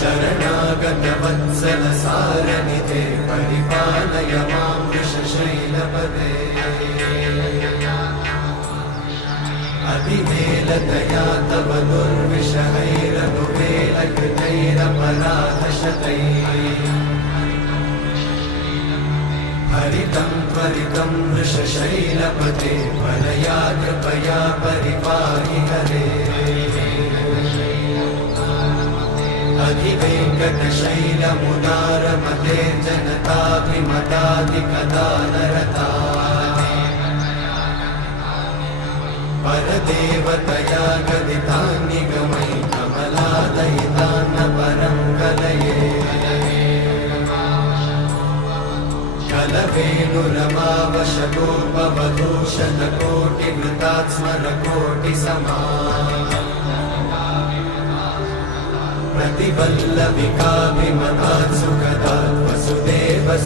शरणागतवत्सल सारनिधे परिपालय मां वृषशैलपदे अतिवेलतया तव दुर्विषहैरनुवेलकृतैरपराधशतैः हरितं त्वरितं वृषशैलपते परया कृपया परिपाहि हरे अधिवेङ्कटशैलमुदारमते जनताभिमताधिकदानरता परदेवतया गदितान्निगमै कमलादयितान्न परं कलये कलवेणुरमावशतोपवधूशतकोटिवृतात् स्मरकोटिसमा प्रतिवल्लविकाभिमतात् सुख